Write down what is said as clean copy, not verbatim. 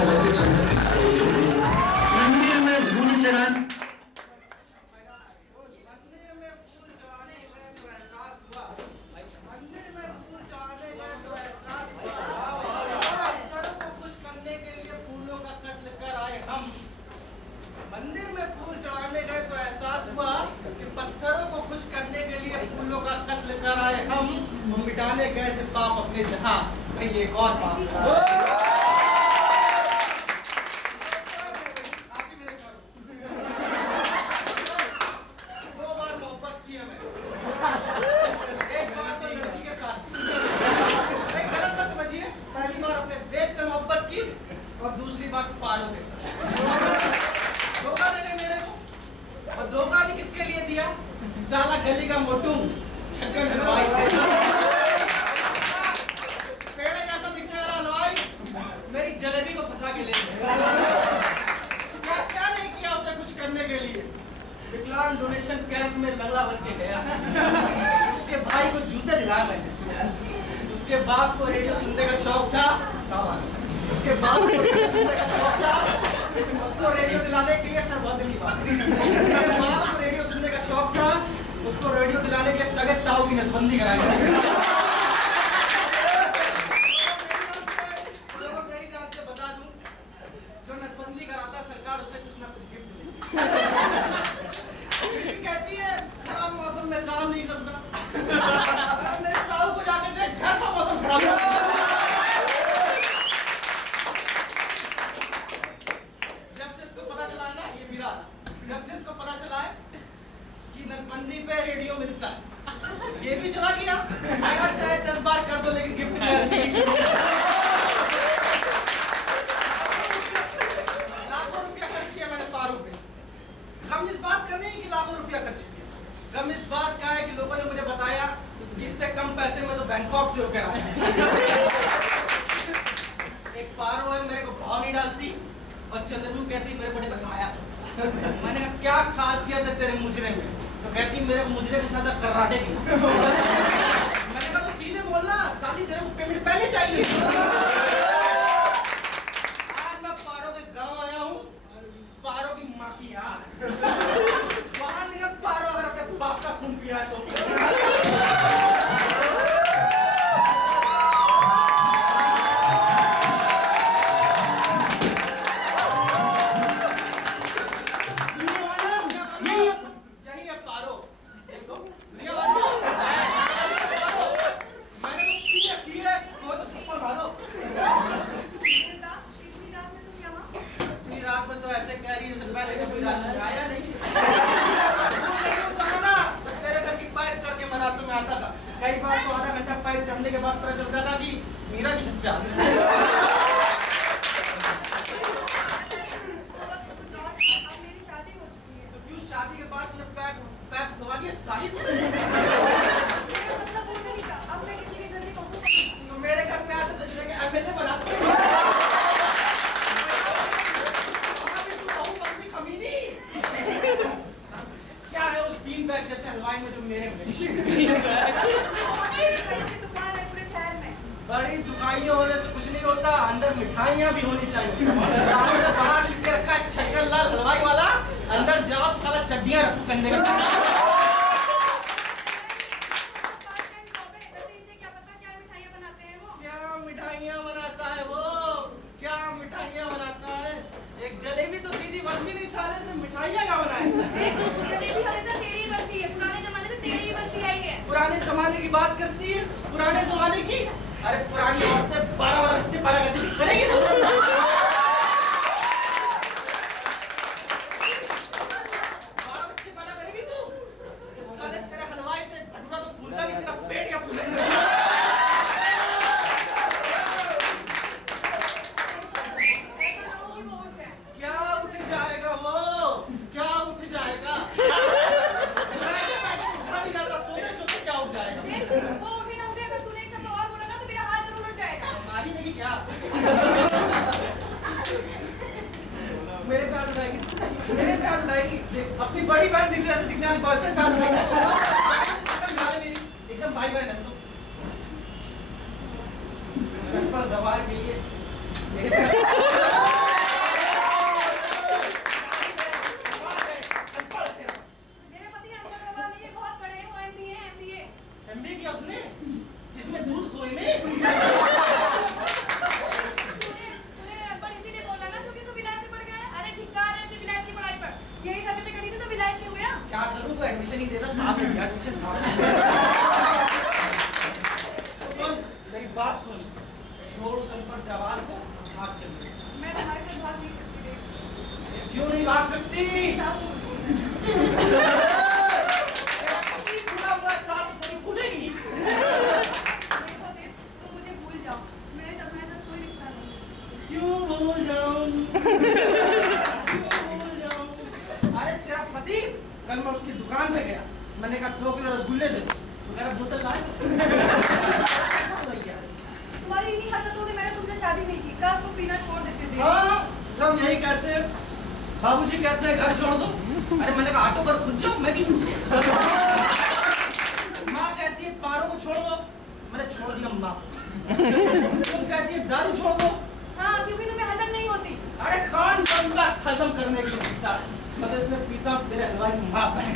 मंदिर में फूल चढ़ाने मंदिर में फूल चढ़ाने गए तो एहसास हुआ कि पत्थरों को खुश करने के लिए फूलों का कत्ल कर आए हम मिटाने गए थे पाप अपने जहां कहीं एक और पाप दो बार मोहब्बत की है मैंने, एक बार तो लड़की के साथ, गलत मत समझिए, पहली बार अपने देश से मोहब्बत की और दूसरी बार पारों के साथ। धोखा देने मेरे को, और धोखा भी किसके लिए दिया? साला गली का मोटू छक्कर हलवाई, पेड़े जैसा दिखने वाला हलवाई मेरी जलेबी को फंसा के ले गया। क्या नहीं किया उसे कुछ करने के लिए? विकलांग डोनेशन कैंप में लंगड़ा बन के गया, उसके भाई को जूते दिलाया मैंने, उसके बाप को रेडियो सुनने का शौक था, उसके बाप को रेडियो सुनने का शौक था, उसको रेडियो दिलाने के लिए सरबत की बात, उसके बाप को रेडियो सुनने का शौक था, उसको रेडियो दिलाने के लिए सगत ताऊ की नसबंदी कराई। बता दूं, जो नसबंदी कराता सरकार उसे कुछ ना कुछ गिफ्ट देती, कहती है खराब मौसम में काम नहीं करता, मेरे ताऊ को जाके देख घर का मौसम खराब है। जब से इसको पता चला है कि नसबंदी पे रेडियो मिलता है, ये भी चला गया, मेरा चाहे 10 बार कर दो लेकिन गिफ्ट नहीं चाहिए। लाखों रुपया खर्च किया मैंने पारों पे, हम इस बात का नहीं कि लाखों रुपया खर्च किया, कम इस बात का है कि लोगों ने मुझे बताया कि इससे कम पैसे में तो बैंकॉक से होकर आया। एक पारो है मेरे को भाव नहीं डालती और चंद्रमू कहती मेरे बड़े बनवाया। मैंने कहा क्या खासियत है तेरे मुजरे में? तो कहती मेरे मुजरे के साथ कराटे की। मैंने कहा तो सीधे बोलना साली तेरे को पेमेंट पहले चाहिए। आज मैं पारो के गांव आया हूँ, पारो की माँ की आँख वहां निकल पारो अगर अपने बाप का खून पिया है तो कई बार तो आधा घंटा पाइप चढ़ने के बाद पता चलता था कि मीरा की सच्चा। तो क्यों शादी के बाद तुझे पैप दबा दिया साली? तो मेरे घर में आते दूसरे के एमएलए बनाते क्या है उस बीन बैग जैसे हलवाई में जो मेरे में? बड़ी दुकाइयां होने से कुछ नहीं होता, अंदर मिठाइयां भी होनी चाहिए। बाहर लिख के रखा छक्कर लाल हलवाई वाला, अंदर जाओ तो साला चड्डियां रफू करने का। क्या मिठाइयां बनाता है वो? क्या मिठाइयां बनाता है? एक जलेबी तो सीधी बनती नहीं साले से, मिठाइयां क्या बनाए? जलेबी हमेशा टेढ़ी बनती है, पुराने जमाने से टेढ़ी बनती आई है। पुराने जमाने की बात करती है, पुराने जमाने की? अरे पुरानी औरतें 12 बच्चे पैदा करती थी, करेगी तो? 12 बच्चे पैदा करेगी तू? साले तेरे हलवाई से भटूरा तो फूलता नहीं, तेरा पेट क्या फूलेगा? क्या उठ जाएगा वो? क्या उठ जाएगा? उठा नहीं जाता, सोते सोते क्या उठ जाएगा? वो उठे ना उठे, अगर तूने एक शब्द और बोला ना तो मेरा हाथ जरूर उठ जाएगा। मारी देगी क्या? मेरे पे हाथ उठाएगी, मेरे पे हाथ उठाएगी। अपनी बड़ी बहन दिखने वाली बॉयफ्रेंड पे हाथ उठाएगी। एकदम भाई बहन है हम लोग। सर पर दबार के लिए से भाग। सुन, मेरी बात सुन, छोड़ उस अनपढ़ जवान को, भाग चल। मैं तुम्हारे साथ भाग नहीं सकती देव। क्यों नहीं भाग सकती? सास बोल रही है। तेरा पति खुला हुआ साथ थोड़ी खुलेगी। देखो देव, तुम मुझे भूल जाओ, मेरे तुम्हारे साथ कोई रिश्ता नहीं है। क्यों भूल जाऊं? अरे तेरा पति, कल मैं उसकी दुकान पे गया, मैंने कहा 2 किलो रसगुल्ले दे दो, तो कह रहा बोतल लाए। तुम्हारी इन्हीं हरकतों से मैंने तुमसे शादी नहीं की, काश तुम पीना छोड़ देते थे। हाँ, सब यही कहते हैं। बाबूजी कहते हैं घर छोड़ दो, अरे मैंने कहा ऑटो पर खुद जाओ, मैं क्यों छोड़ू? माँ कहती है पारों को छोड़ दो, मैंने छोड़ दिया माँ। तुम कहती है दारू छोड़ दो, हाँ, क्योंकि तुम्हें हजम नहीं होती। अरे कौन बंदा हजम करने के लिए पीता है? मतलब इसमें पीता हूँ तेरे हलवाई की माँ बहन।